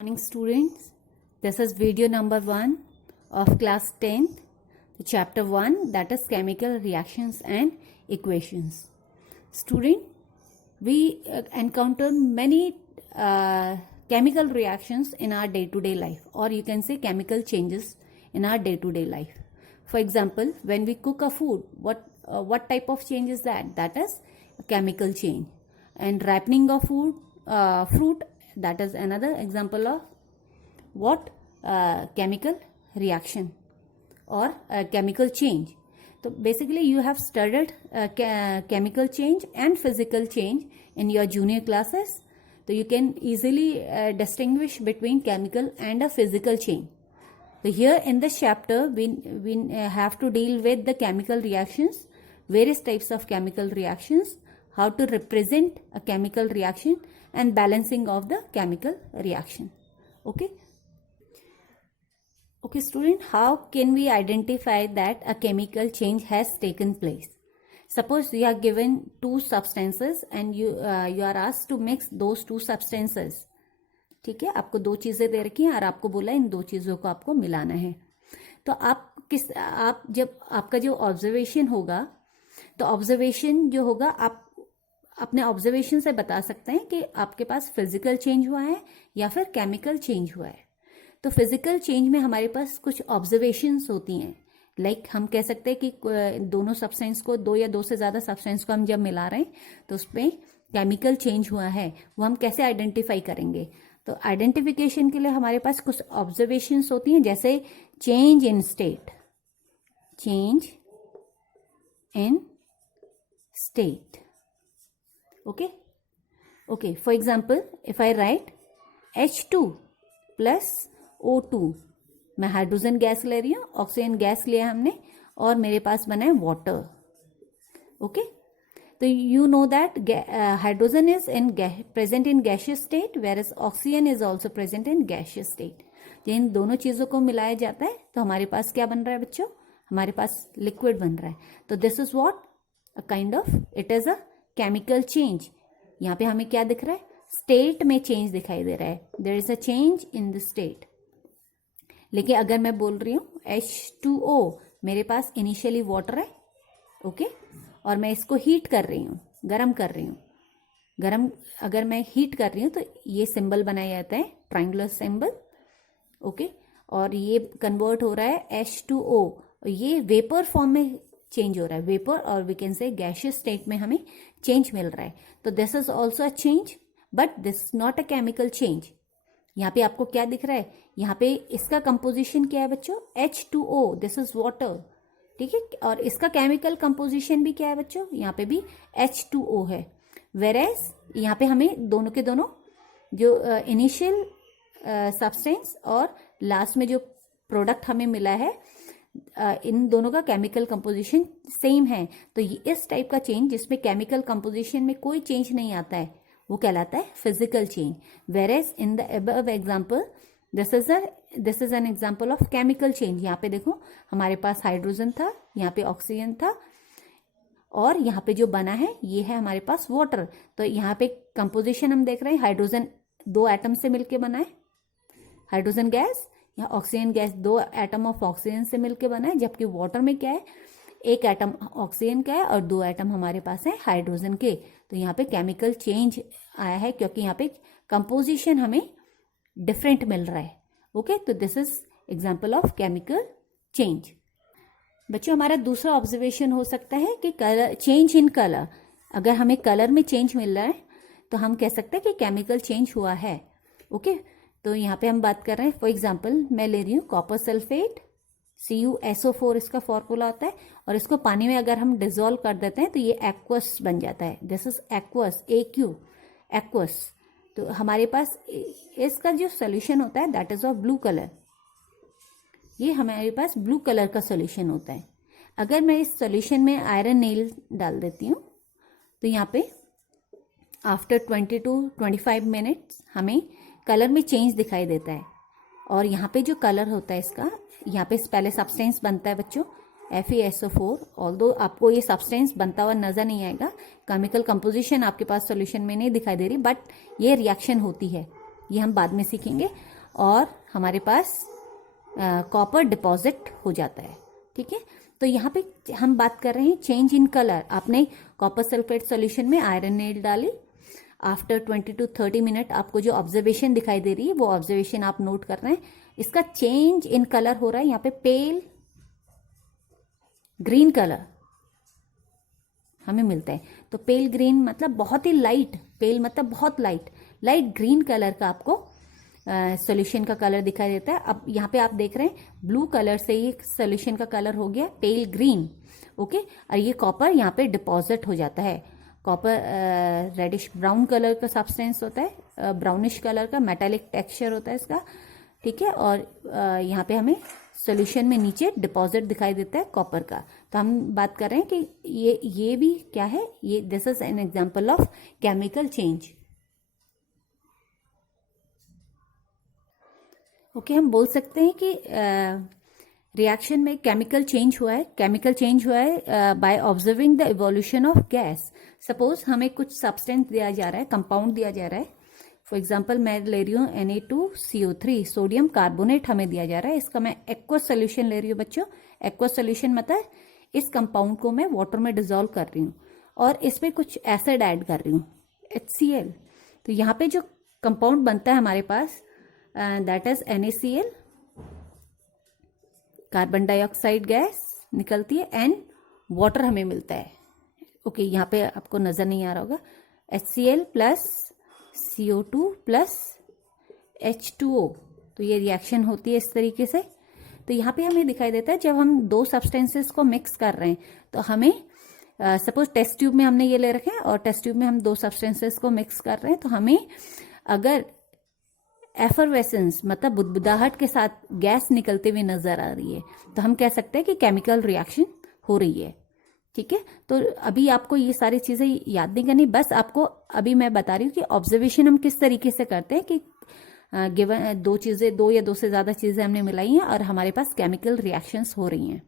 Morning students, this is video number 1 of class 10th, chapter 1, that is chemical reactions and equations. Student, we encounter many chemical reactions in our day-to-day life, or you can say chemical changes in our day-to-day life. For example, when we cook a food, what type of change is that? That is a chemical change. And ripening of fruit, that is another example of what chemical reaction or chemical change. So basically you have studied chemical change and physical change in your junior classes, so you can easily distinguish between chemical and a physical change. So here in this chapter we have to deal with the chemical reactions, various types of chemical reactions, how to represent a chemical reaction and balancing of the chemical reaction. Okay student, how can we identify that a chemical change has taken place? Suppose you are given two substances and you are asked to mix those two substances. ठीक है, आपको दो चीजें दे रखी हैं और आपको बोला इन दो चीजों को आपको मिलाना है. तो आप जब आपका जो ऑब्जर्वेशन होगा, तो ऑब्जर्वेशन जो होगा आप अपने ऑब्जर्वेशन से बता सकते हैं कि आपके पास फिजिकल चेंज हुआ है या फिर केमिकल चेंज हुआ है. तो फिजिकल चेंज में हमारे पास कुछ ऑब्जर्वेशंस होती हैं. लाइक हम कह सकते हैं कि दोनों सब्सटेंस को, दो या दो से ज़्यादा सब्सटेंस को हम जब मिला रहे हैं तो उसमें केमिकल चेंज हुआ है. वो हम कैसे आइडेंटिफाई करेंगे? तो आइडेंटिफिकेशन के लिए हमारे पास कुछ ऑब्जर्वेशंस होती हैं, जैसे change in state. Change in state. Okay. For example, if I write H2 plus O2, मैं हाइड्रोजन गैस ले रही हूँ, ऑक्सीजन गैस लिया हमने और मेरे पास बना है वाटर. ओके, तो you know that hydrogen is present in gaseous state, whereas oxygen is also present in gaseous state. इन दोनों चीजों को मिलाया जाता है तो हमारे पास क्या बन रहा है बच्चों? हमारे पास लिक्विड बन रहा है. तो this is what a kind of, it is a chemical change. यहाँ पे हमें क्या दिख रहा है? स्टेट में चेंज दिखाई दे रहा है. There is a change in the state. लेकिन अगर मैं बोल रही हूँ H2O, मेरे पास इनिशियली वाटर है. ओके, और मैं इसको हीट कर रही हूँ, गर्म कर रही हूँ. अगर मैं हीट कर रही हूँ तो ये सिंबल बनाया जाता है, ट्राइंगुलर सिंबल. ओके, और ये कन्वर्ट हो रहा है H2O. ये वेपर फॉर्म में चेंज हो रहा है, वेपर, और we can say gaseous state में हमें चेंज मिल रहा है. तो this is also a change, but this not a chemical change. यहाँ पे आपको क्या दिख रहा है? यहाँ पे इसका कंपोजिशन क्या है बच्चों? H2O, this is water. ठीक है, और इसका केमिकल कंपोजिशन भी क्या है बच्चों? यहाँ पे भी H2O है. वेरेस यहाँ पे हमें दोनों के दोनों जो इनिशियल सब्सटेंस और लास्ट में जो प्रोडक्ट हमें मिला है, इन दोनों का केमिकल कंपोजिशन सेम है. तो इस टाइप का चेंज जिसमें केमिकल कंपोजिशन में कोई चेंज नहीं आता है, वो कहलाता है physical change. Whereas in the above example, this is an example of chemical change. यहाँ पे देखो हमारे पास हाइड्रोजन था, यहाँ पे ऑक्सीजन था, और यहाँ पे जो बना है ये है हमारे पास वाटर. तो यहाँ पे कंपोजिशन हम देख रहे हैं, हाइड्रोजन दो एटम से मिलकर बना है, हाइड्रोजन गैस. यहाँ ऑक्सीजन गैस दो एटम ऑफ ऑक्सीजन से मिलकर बना है, जबकि वाटर में क्या है? एक एटम ऑक्सीजन का है और दो एटम हमारे पास है हाइड्रोजन के. तो यहाँ पे केमिकल चेंज आया है क्योंकि यहाँ पे कंपोजिशन हमें डिफरेंट मिल रहा है. ओके, तो this is example of chemical change. बच्चों, हमारा दूसरा ऑब्जर्वेशन हो सकता है कि कलर, चेंज इन कलर. अगर हमें कलर में चेंज मिल रहा है तो हम कह सकते हैं कि केमिकल चेंज हुआ है. ओके, तो यहाँ पे हम बात कर रहे हैं, फॉर एग्जाम्पल मैं ले रही हूँ कॉपर सल्फेट, CuSO4 इसका फॉर्मूला होता है, और इसको पानी में अगर हम डिजोल्व कर देते हैं तो ये एक्वस बन जाता है. This is aqueous, AQ, aqueous. तो हमारे पास इसका जो सोल्यूशन होता है that is of blue colour. ये हमारे पास ब्लू कलर का सोल्यूशन होता है. अगर मैं इस सोल्यूशन में आयरन नेल डाल देती हूँ तो यहाँ पे आफ्टर 20 to 25 मिनट्स हमें कलर में चेंज दिखाई देता है. और यहाँ पे जो कलर होता है इसका, यहाँ पे पहले सब्सटेंस बनता है बच्चों FeSO4. ऑल्दो आपको ये सब्सटेंस बनता हुआ नजर नहीं आएगा, केमिकल कंपोजिशन आपके पास सॉल्यूशन में नहीं दिखाई दे रही, बट ये रिएक्शन होती है. ये हम बाद में सीखेंगे, और हमारे पास कॉपर डिपॉजिट हो जाता है। ठीक है, तो यहाँ पे हम बात कर रहे हैं चेंज इन कलर। आपने कॉपर सल्फेट सॉल्यूशन में आयरन नील डाली, आफ्टर 20 to 30 मिनट आपको जो ऑब्जर्वेशन दिखाई दे रही है वो ऑब्जर्वेशन आप नोट कर रहे हैं। इसका चेंज इन कलर हो रहा है, यहाँ पे पेल ग्रीन कलर हमें मिलता है। तो पेल ग्रीन मतलब बहुत ही लाइट, पेल मतलब बहुत लाइट, लाइट ग्रीन कलर का आपको सॉल्यूशन का कलर दिखाई देता है। अब यहाँ पे आप देख रहे हैं ब्लू कलर से ही सॉल्यूशन का कलर हो गया पेल ग्रीन। ओके, और ये कॉपर यहाँ पे डिपॉजिट हो जाता है। कॉपर रेडिश ब्राउन कलर का सब्सटेंस होता है, ब्राउनिश कलर का मेटालिक टेक्सचर होता है इसका। ठीक है, और यहाँ पे हमें सॉल्यूशन में नीचे डिपॉजिट दिखाई देता है कॉपर का। तो हम बात कर रहे हैं कि ये भी क्या है, ये this is an example of chemical change. Okay, हम बोल सकते हैं कि रिएक्शन में केमिकल चेंज हुआ है। केमिकल चेंज हुआ है by observing the evolution of gas. Suppose हमें कुछ सब्सटेंस दिया जा रहा है, कंपाउंड दिया जा रहा है। फॉर एग्जाम्पल मैं ले रही हूँ Na2CO3 सोडियम कार्बोनेट हमें दिया जा रहा है। इसका मैं एक्वस सोल्यूशन ले रही हूँ बच्चों। एक्वस सोल्यूशन मतलब इस कंपाउंड को मैं वाटर में डिजोल्व कर रही हूँ और इसमें कुछ एसिड ऐड कर रही हूँ, HCl। तो यहाँ पे जो कंपाउंड बनता है हमारे पास that is NaCl, carbon dioxide gas निकलती है एंड वाटर हमें मिलता है। ओके, यहाँ पे आपको नजर नहीं आ रहा होगा, HCl plus CO2 plus H2O। तो ये रिएक्शन होती है इस तरीके से। तो यहाँ पे हमें दिखाई देता है जब हम दो सब्सटेंसेस को मिक्स कर रहे हैं तो हमें सपोज टेस्ट ट्यूब में हमने ये ले रखे हैं और टेस्ट ट्यूब में हम दो सब्सटेंसेस को मिक्स कर रहे हैं, तो हमें अगर एफरवेसेंस मतलब बुदबुदाहट के साथ गैस निकलते हुए नजर आ रही है तो हम कह सकते हैं कि केमिकल रिएक्शन हो रही है। ठीक है, तो अभी आपको ये सारी चीजें याद नहीं करनी, बस आपको अभी मैं बता रही हूँ कि ऑब्जर्वेशन हम किस तरीके से करते हैं कि गिवन दो या दो से ज्यादा चीजें हमने मिलाई हैं और हमारे पास केमिकल रिएक्शंस हो रही हैं।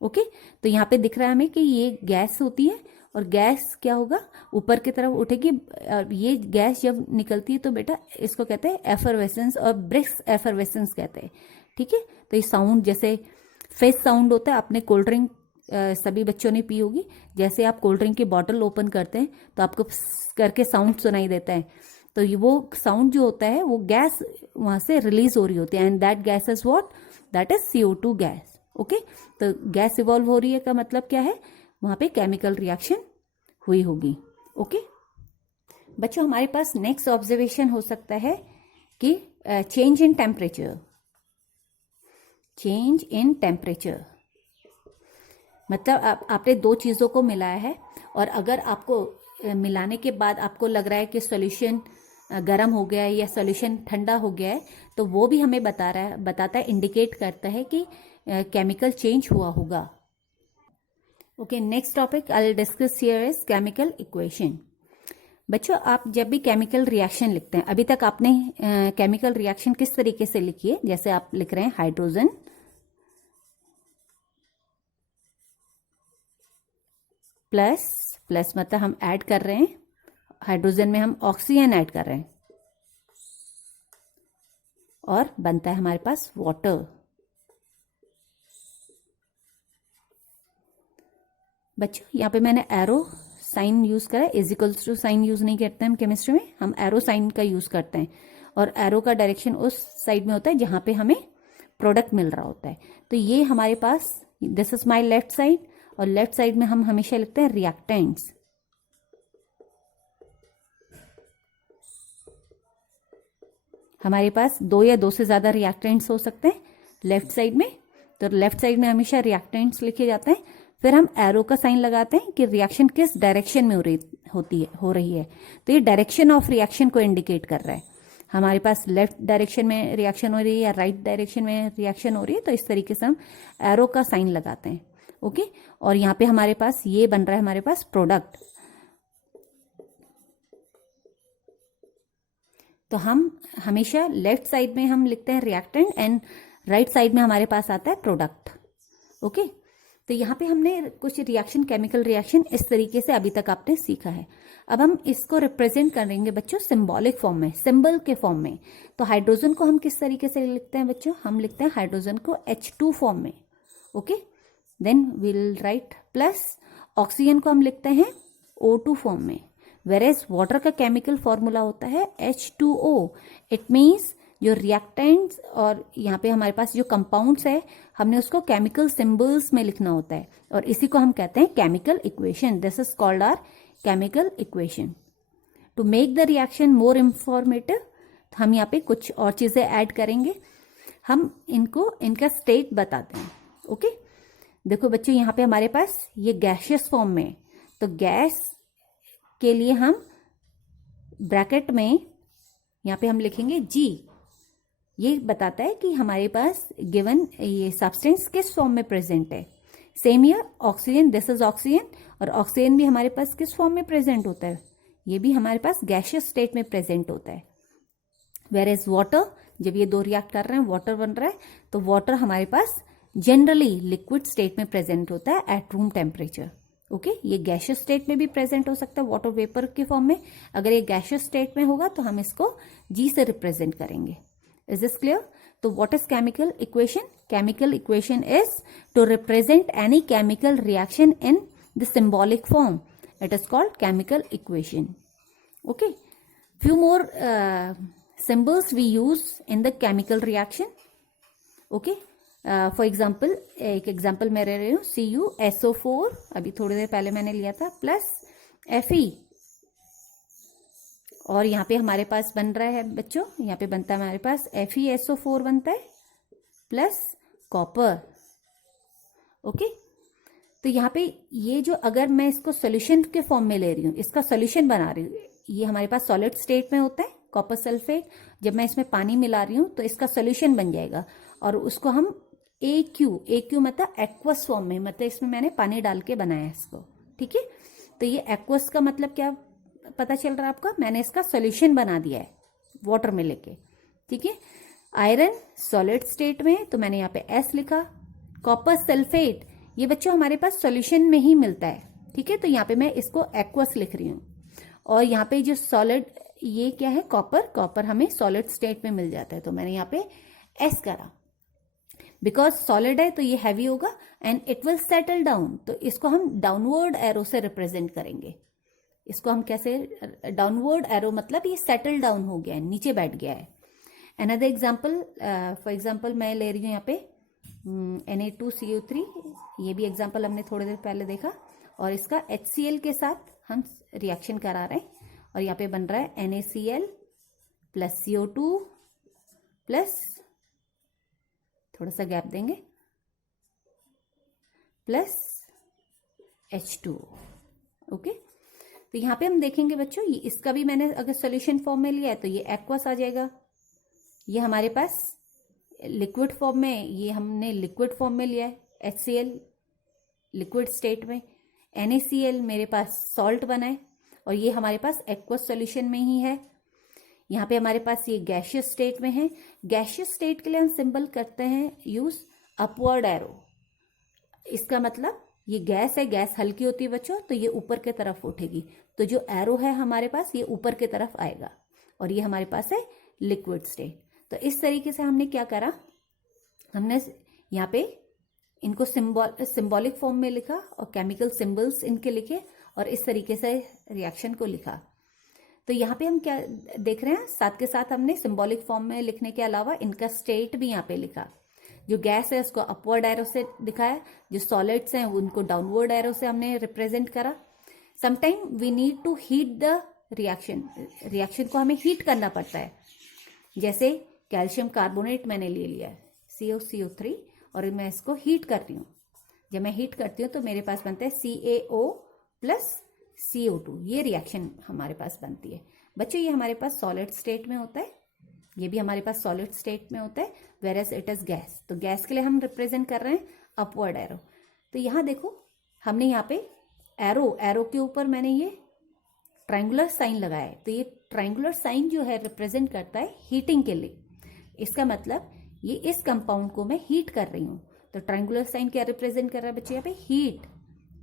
ओके, तो यहाँ पे दिख रहा है हमें कि ये गैस होती है और गैस क्या होगा, ऊपर की तरफ उठेगी। ये गैस जब निकलती है तो बेटा इसको कहते हैं एफरवेसेंस और ब्रिस्क एफरवेसेंस कहते हैं। ठीक है, तो ये साउंड जैसे फेस साउंड होता है। आपने कोल्ड ड्रिंक सभी बच्चों ने पी होगी, जैसे आप कोल्ड ड्रिंक की बॉटल ओपन करते हैं तो आपको करके साउंड सुनाई देता है। तो ये वो साउंड जो होता है वो गैस वहां से रिलीज हो रही होती है and that gas is what, that is CO2 gas. Okay, तो गैस इवॉल्व हो रही है का मतलब क्या है, वहां पे केमिकल रिएक्शन हुई होगी। ओके बच्चों, हमारे पास नेक्स्ट ऑब्जर्वेशन हो सकता है कि change in temperature. Change in temperature मतलब आपने दो चीजों को मिलाया है और अगर आपको मिलाने के बाद आपको लग रहा है कि सॉल्यूशन गर्म हो गया है या सॉल्यूशन ठंडा हो गया है, तो वो भी हमें बताता है, इंडिकेट करता है कि केमिकल चेंज हुआ होगा। Okay, next topic I will discuss here is chemical equation. बच्चों, आप जब भी केमिकल रिएक्शन लिखते हैं, अभी तक आपने केमिकल रिएक्शन किस तरीके से लिखी है, जैसे आप लिख रहे हैं हाइड्रोजन प्लस मतलब हम ऐड कर रहे हैं, हाइड्रोजन में हम ऑक्सीजन ऐड कर रहे हैं और बनता है हमारे पास वाटर। बच्चों, यहाँ पे मैंने एरो साइन यूज करा है, is equals to sign use नहीं करते हम केमिस्ट्री में, हम एरो साइन का यूज करते हैं और एरो का डायरेक्शन उस साइड में होता है जहां पे हमें प्रोडक्ट मिल रहा होता है। तो ये हमारे पास this is my left side और लेफ्ट साइड में हम हमेशा लिखते हैं रिएक्टेंट्स। हमारे पास दो या दो से ज्यादा रिएक्टेंट्स हो सकते हैं लेफ्ट साइड में, तो लेफ्ट साइड में हमेशा रिएक्टेंट्स लिखे जाते हैं। फिर हम एरो का साइन लगाते हैं कि रिएक्शन किस डायरेक्शन में हो रही है। तो ये डायरेक्शन ऑफ रिएक्शन को इंडिकेट कर रहा है। हमारे पास लेफ्ट डायरेक्शन में रिएक्शन हो रही है या राइट डायरेक्शन में रिएक्शन हो रही है, तो इस तरीके से हम एरो का साइन लगाते हैं। ओके, और यहाँ पे हमारे पास ये बन रहा है हमारे पास प्रोडक्ट। तो हम हमेशा लेफ्ट साइड में हम लिखते हैं रिएक्टेंट एंड राइट साइड में हमारे पास आता है प्रोडक्ट। ओके, तो यहाँ पे हमने कुछ रिएक्शन, केमिकल रिएक्शन इस तरीके से अभी तक आपने सीखा है। अब हम इसको रिप्रेजेंट करेंगे बच्चों सिंबॉलिक फॉर्म में, सिंबल के फॉर्म में। तो हाइड्रोजन को हम किस तरीके से लिखते हैं बच्चों? हम लिखते हैं हाइड्रोजन को H2 फॉर्म में। Okay, then will write plus. Oxygen को हम लिखते हैं O2 फॉर्म में। वेरेज वाटर का केमिकल फॉर्मूला होता है H2O। इट मीन्स जो रिएक्टेंट्स और यहाँ पे हमारे पास जो कंपाउंड्स है, हमने उसको केमिकल सिंबल्स में लिखना होता है, और इसी को हम कहते हैं chemical equation. This is called our chemical equation. To make the reaction more informative, हम यहाँ पे कुछ और चीजें ऐड करेंगे। हम इनको इनका स्टेट बताते हैं। ओके, देखो बच्चों, यहाँ पे हमारे पास ये गैशियस फॉर्म में, तो गैस के लिए हम ब्रैकेट में यहाँ पे हम लिखेंगे G। ये बताता है कि हमारे पास गिवन ये सब्सटेंस किस फॉर्म में प्रेजेंट है। Same year oxygen, this is oxygen, और ऑक्सीजन भी हमारे पास किस फॉर्म में प्रेजेंट होता है? ये भी हमारे पास गैशियस स्टेट में प्रेजेंट होता है। वेयर इज वाटर, जब ये दो रिएक्ट कर रहे हैं, वाटर बन रहा है, तो वाटर हमारे पास जनरली लिक्विड स्टेट में प्रेजेंट होता है एट रूम टेम्परेचर। ओके, ये गैशियस स्टेट में भी प्रेजेंट हो सकता है वाटर वेपर के फॉर्म में। अगर ये गैशियस स्टेट में होगा तो हम इसको G से रिप्रेजेंट करेंगे। Is this clear? So what is chemical equation? Chemical equation is to represent any chemical reaction in the symbolic form. It is called chemical equation. Okay. Few more symbols we use in the chemical reaction. Okay. For example, एक example मैं ले रही हूँ CuSO4, अभी थोड़ी देर पहले मैंने लिया था, प्लस Fe। और यहाँ पे हमारे पास बन रहा है बच्चों, यहाँ पे बनता है हमारे पास FeSO4 बनता है प्लस कॉपर। ओके, तो यहाँ पे ये जो, अगर मैं इसको सॉल्यूशन के फॉर्म में ले रही हूँ, इसका सॉल्यूशन बना रही हूँ, ये हमारे पास सॉलिड स्टेट में होता है कॉपर सल्फेट। जब मैं इसमें पानी मिला रही हूँ तो इसका सॉल्यूशन बन जाएगा, और उसको हम AQ मतलब एक्वस फॉर्म में, मतलब इसमें मैंने पानी डाल के बनाया इसको। ठीक है, तो ये एक्वस का मतलब क्या पता चल रहा है आपका? मैंने इसका सॉल्यूशन बना दिया है वाटर में लेके। ठीक है, आयरन सॉलिड स्टेट में, तो मैंने यहाँ पे S लिखा। कॉपर सल्फेट, ये बच्चों हमारे पास सॉल्यूशन में ही मिलता है। ठीक है, तो यहाँ पे मैं इसको एक्वस लिख रही हूँ। और यहाँ पे जो सॉलिड, ये क्या है? कॉपर हमें सॉलिड स्टेट में मिल जाता है, तो मैंने यहाँ पे S करा। बिकॉज सॉलिड है तो ये हैवी होगा and it will settle down, तो इसको हम डाउनवर्ड एरो से रिप्रेजेंट करेंगे। इसको हम कैसे? डाउनवर्ड एरो मतलब ये सेटल डाउन हो गया है, नीचे बैठ गया है। अनदर एग्जाम्पल, फॉर एग्जाम्पल मैं ले रही हूँ यहाँ पे Na2CO3, ये भी एग्जाम्पल हमने थोड़ी देर पहले देखा, और इसका HCl के साथ हम रिएक्शन करा रहे हैं, और यहाँ पे बन रहा है NaCl प्लस CO2 प्लस, थोड़ा सा गैप देंगे, प्लस H2। ओके, तो यहाँ पे हम देखेंगे बच्चों, ये इसका भी मैंने अगर सॉल्यूशन फॉर्म में लिया है तो ये एक्वस आ जाएगा। ये हमारे पास लिक्विड फॉर्म में, ये हमने लिक्विड फॉर्म में लिया है HCl लिक्विड स्टेट में। NaCl मेरे पास सॉल्ट बना है, और ये हमारे पास एक्वस सॉल्यूशन में ही है। यहाँ पे हमारे पास ये गैशियस स्टेट में है। गैशियस स्टेट के लिए हम सिंबल करते हैं यूज अपवर्ड एरो। इसका मतलब ये गैस है, गैस हल्की होती है बच्चों, तो ये ऊपर की तरफ उठेगी, तो जो एरो है हमारे पास ये ऊपर की तरफ आएगा, और ये हमारे पास है लिक्विड स्टेट। तो इस तरीके से हमने क्या करा, हमने यहाँ पे इनको सिंबॉलिक फॉर्म में लिखा और केमिकल सिंबल्स इनके लिखे, और इस तरीके से रिएक्शन को लिखा। तो यहाँ पे हम क्या देख रहे हैं, साथ के साथ हमने सिंबॉलिक फॉर्म में लिखने के अलावा इनका स्टेट भी यहाँ पे लिखा। जो गैस है उसको अपवर्ड एरो से दिखाया, जो सॉलिड्स हैं उनको डाउनवर्ड एरो से हमने रिप्रेजेंट करा। Sometime we need to heat the reaction को हमें हीट करना पड़ता है। जैसे कैल्शियम कार्बोनेट मैंने ले लिया है CaCO3, और मैं इसको हीट कर रही हूँ। जब मैं हीट करती हूँ तो मेरे पास बनता है CaO प्लस CO2, ये रिएक्शन हमारे पास बनती है। बच्चों ये हमारे पास सॉलिड स्टेट में होता है, ये भी हमारे पास सॉलिड स्टेट में होता है, whereas it is gas. तो गैस के लिए हम रिप्रेजेंट कर रहे हैं अपवर्ड एरो। तो यहाँ देखो हमने यहाँ पे एरो के ऊपर मैंने ये ट्रायंगुलर साइन लगाया है, तो ये ट्रायंगुलर साइन जो है रिप्रेजेंट करता है हीटिंग के लिए। इसका मतलब ये इस कंपाउंड को मैं हीट कर रही हूँ, तो ट्रायंगुलर साइन क्या रिप्रेजेंट कर रहा है बच्चे यहाँ पे? हीट।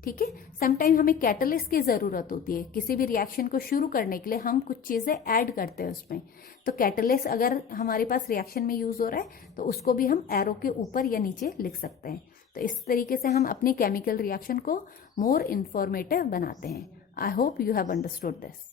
ठीक है, समटाइम हमें कैटलिस्ट की जरूरत होती है, किसी भी रिएक्शन को शुरू करने के लिए हम कुछ चीजें ऐड करते हैं उसमें, तो कैटलिस्ट अगर हमारे पास रिएक्शन में यूज हो रहा है तो उसको भी हम एरो के ऊपर या नीचे लिख सकते हैं। तो इस तरीके से हम अपनी केमिकल रिएक्शन को मोर इंफॉर्मेटिव बनाते हैं। I hope you have understood this.